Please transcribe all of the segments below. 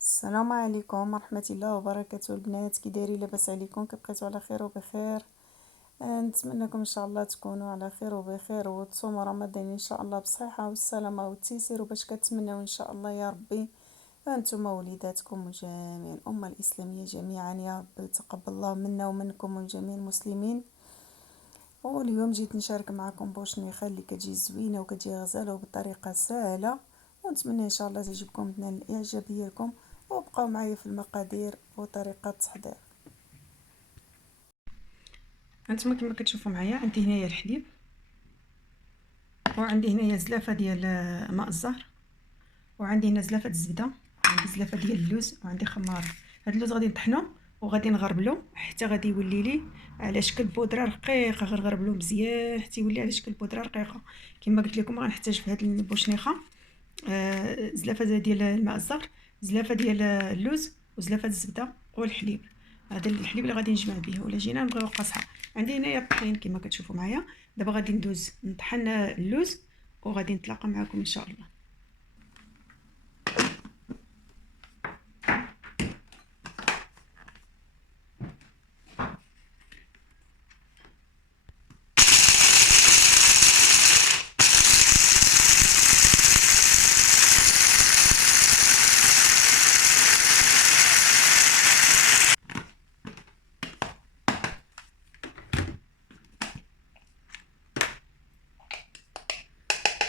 السلام عليكم ورحمة الله وبركاته البنات، كي دايرين؟ لاباس عليكم؟ كبقيتوا على خير وبخير؟ نتمنىكم ان شاء الله تكونوا على خير وبخير وتصوموا رمضان ان شاء الله بصحة والسلامة والتيسير، وباش كتمنوا ان شاء الله يا ربي انتم وليداتكم وجميع الأمة الإسلامية جميعا يا رب تقبل الله منا ومنكم ومن جميع المسلمين. واليوم جيت نشارك معكم بوشنيخه اللي كتجي زوينه وكتجي غزاله وبطريقه سهله، ونتمنى ان شاء الله تعجبكم تنال الاعجاب ديالكم، وبقاو معايا في المقادير وطريقه التحضير. هانتوما كما كتشوفوا معايا عندي هنايا الحليب، وعندي هنايا زلافه ديال ماء الزهر، وعندي هنا زلافه الزبده، وعندي زلافه ديال اللوز، وعندي خمار. هاد اللوز غادي نطحنو وغادي نغربلو حتى غادي يولي لي على شكل بودره رقيقه، غنغربلو مزيان حتى يولي على شكل بودره رقيقه. كما قلت لكم غنحتاج في هاد البوشنيخه زلافه ديال الماء الزهر، زلافه ديال اللوز، وزلافه الزبده والحليب. هذا الحليب اللي غادي نجمع به، ولا جينا نبغيو قاصحه. عندي هنايا الطحين كما كتشوفوا معايا. دابا غادي ندوز نطحن اللوز وغادي نتلاقى معكم ان شاء الله.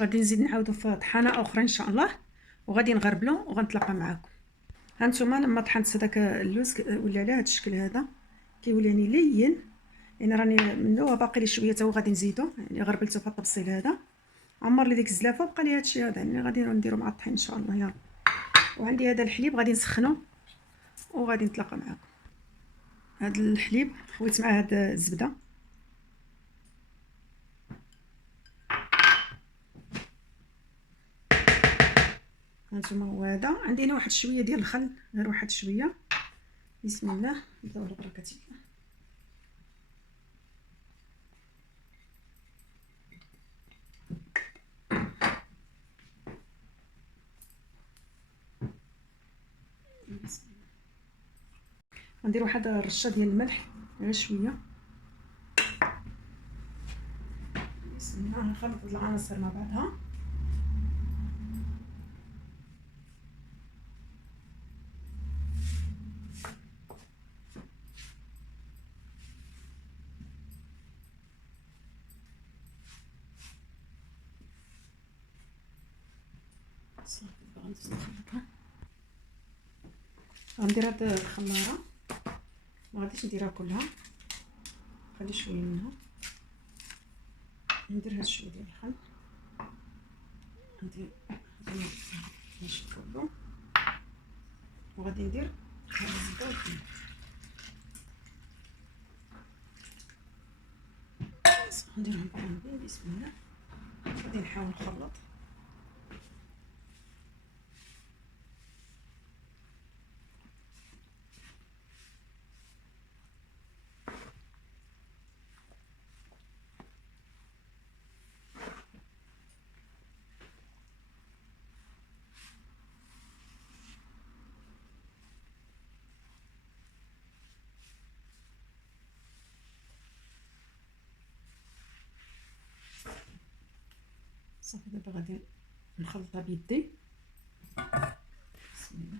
غادي نزيد نعاودو في طحانه اخرى ان شاء الله، وغادي نغربلو وغنتلاقى معكم. هانتوما لما طحنت هذاك اللوز ولا على هذا الشكل هذا كيولي يعني لين، يعني راني منو باقي لي شويه تا هو غادي نزيدو، يعني غربلته في التبصيل هذا عمر لي ديك الزلافه، بقى لي هذا الشيء هذا يعني غادي نديرو مع الطحين ان شاء الله يا رب. وعندي هذا الحليب غادي نسخنو وغادي نتلاقى معكم. هذا الحليب خويت مع هذا الزبده، هانتوما هو هذا. عندي هنا واحد شويه ديال الخل، غير واحد شويه. بسم الله، نبداو على بركه الله. غندير واحد الرشه ديال الملح غير شويه. بسم الله، نخلط العناصر مع بعضها. صافي غندوز نخلطها. غندير هاد الخماره، ما غاديش نديرها كلها، نخلي شويه منها. ندير هاد شويه ديال الخل، ندير ماشي كله، وغادي ندير هاد الزبده والحليب. نديرهم بارامبي. بسم الله، غادي نحاول نخلط. صافي دابا غادي نخلطها بيدي. بسم الله.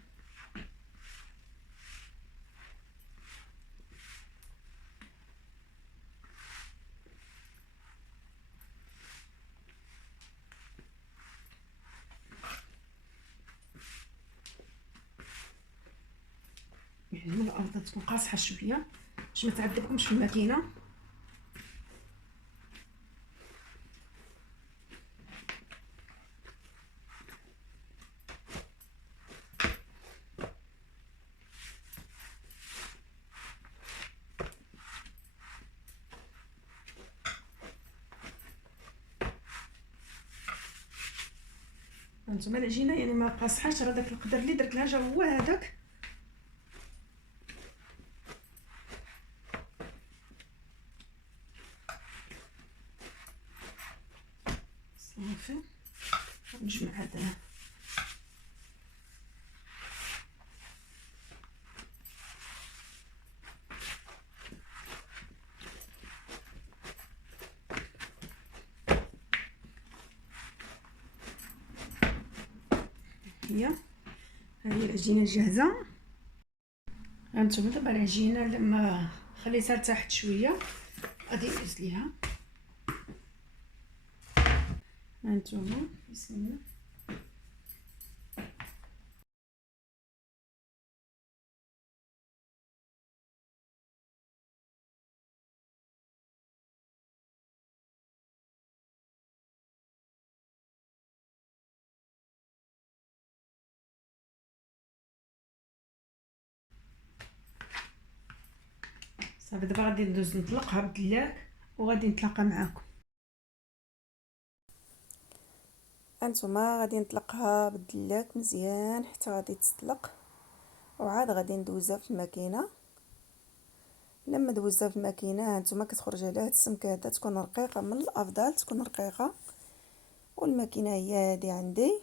يعني الارض تكون قاصحه شويه باش ما تعذبكمش في الماكينه. هانتوما العجينه يعني ما قاصحاش، راه داك القدر اللي درت لها جا هو هذاك. صافي نجمع هذا هي العجينه جاهزه. هانتوما دابا العجينه لما خليتها ارتاحت شويه غادي ندوز ليها. هانتوما بسم الله. صافي دابا غادي ندوز نطلقها بالدلاك وغادي نتلاقى معاكم. هانتوما غادي نطلقها بالدلاك مزيان حتى غادي تطلق، وعاد غادي ندوزها في الماكينه. لما دوزها في الماكينه هانتوما كتخرج على هاد السمكه هذا، تكون رقيقه، من الافضل تكون رقيقه. والماكينه هي هادي عندي،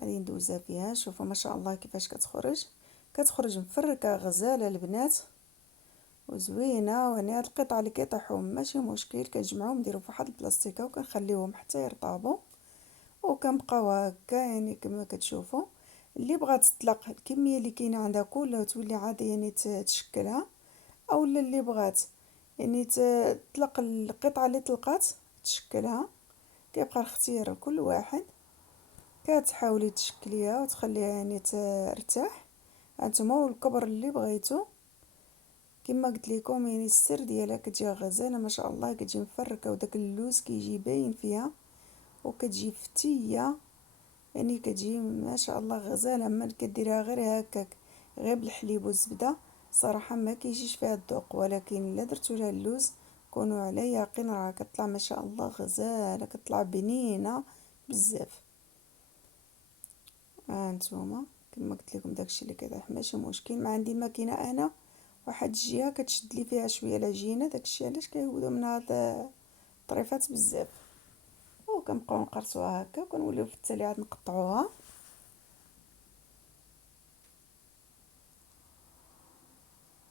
غادي ندوزها فيها. شوفوا ما شاء الله كيفاش كتخرج مفركه غزاله البنات وزوينه. وهنا هاد القطع اللي كيطيحوا ماشي مشكل، كنجمعوهم نديرو فواحد البلاستيكه وكنخليوهم حتى يرطابوا وكنبقاو هكا. يعني كما كتشوفوا اللي بغات تطلق الكميه اللي كاينه عندها كلها وتولي عاد يعني تشكلها، اولا اللي بغات يعني تطلق القطعه اللي طلقات تشكلها، كيبقى الاختيار لكل واحد. كتحاولي تشكليها وتخليها يعني ترتاح. هانتوما والكبر اللي بغيتو كما قلت لكم، يعني السر ديالها كتجي غزاله ما شاء الله، كتجي مفركه وداك اللوز كيجي باين فيها وكتجي فتيه. يعني كتجي ما شاء الله غزاله. ما كديرها غير هكاك غير بالحليب والزبده صراحه ما كيجيش فيها الذوق، ولكن الا درتو لها اللوز كونوا على يقين راه كطلع ما شاء الله غزاله، كطلع بنينه بزاف. هانتوما كما قلت لكم داكشي اللي كيطيح ماشي مشكل. ما عندي ماكينه انا واحد الجهه كتشد لي فيها شويه العجينه، داكشي علاش كيهودوا من هاد الطريفات بزاف. وكنبقاو نقرصوها هكا وكنوليو في التالي عاد نقطعوها.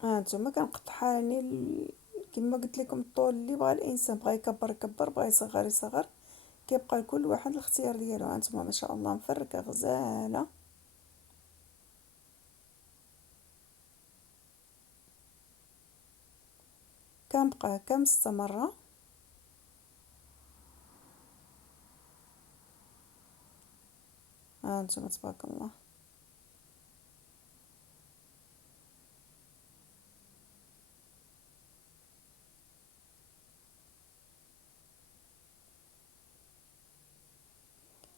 هانتوما كنقطعها يعني كما قلت لكم الطول اللي بغى الانسان، بغى يكبر يكبر، بغى يصغر يصغر، كيبقى لكل واحد الاختيار ديالو. هانتوما ما شاء الله مفركه غزاله. كنبقى هكا مستمره. هانتوما تبارك الله.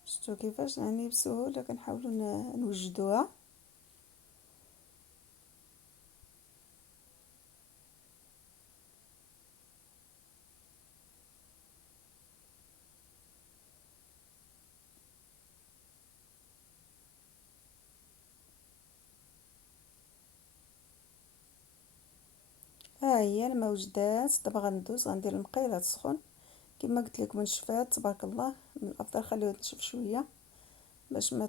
شفتوا كيفاش يعني بسهوله كنحاولوا نوجدوها. ها هي لما وجدات دابا غندوز غندير المقيله تسخن. كما قلت لكم نشفات تبارك الله، من الافضل خليوها تنشف شويه باش ما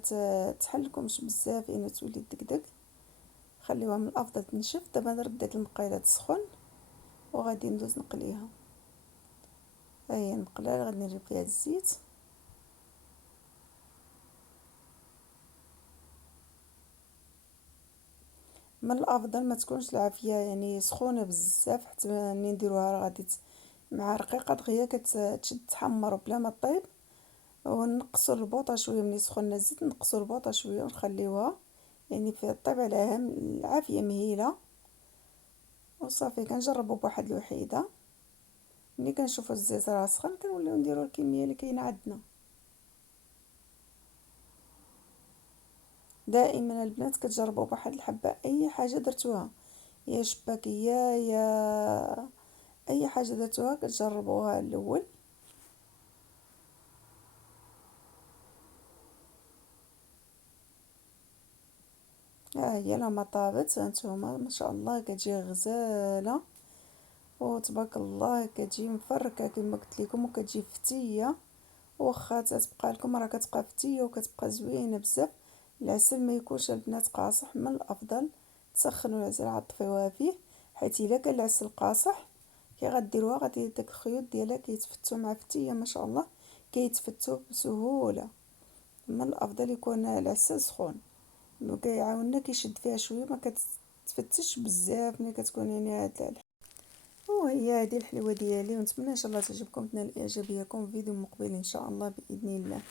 تحلكمش بزاف يعني تولي دقدق. خليوها من الافضل تنشف. دابا رديت المقيله تسخن وغادي ندوز نقليها. ها هي المقله غادي نجيب فيها الزيت. من الافضل ما تكونش العافيه يعني سخونه بزاف حتى ملي نديروها راه غادي مع رقيقه دغيا كتشد تحمر بلا ما طيب. ونقصوا البوطه شويه ملي سخنا الزيت، نقصوا البوطه شويه ونخليوها يعني في الطيب عليها العافيه مهيله. وصافي كنجربوا بواحد الوحيده. ملي كنشوفوا الزيت راه سخن كنوليو نديروا الكميه اللي كاينه عندنا. دائما البنات كتجربوا بواحد الحبه اي حاجه درتوها، يا شباكيه يا اي حاجه درتوها كتجربوها الاول. ها هي لما طابت هانتوما ما شاء الله كتجي غزاله وتبارك الله، كتجي مفركه كما قلت لكم وكتجي فتيه. واخا تتبقى لكم راه كتبقى فتيه وكتبقى زوينه بزاف. العسل ما يكونش البنات قاصح، من الافضل تسخنوا العسل عاد طفيوها فيه، حيت الا كان العسل قاصح كي غديروها غادي داك الخيوط ديالها كيتفتوا مع فتيه ما شاء الله، كيتفتوا بسهوله. من الافضل يكون العسل سخون، كيعاوننا كيشد فيها شويه ما كتفتش بزاف ملي كتكون يعني هاد وهي هذه الحلوه ديالي، ونتمنى ان شاء الله تعجبكم، تنال الاعجاب بكم في فيديو مقبل ان شاء الله باذن الله.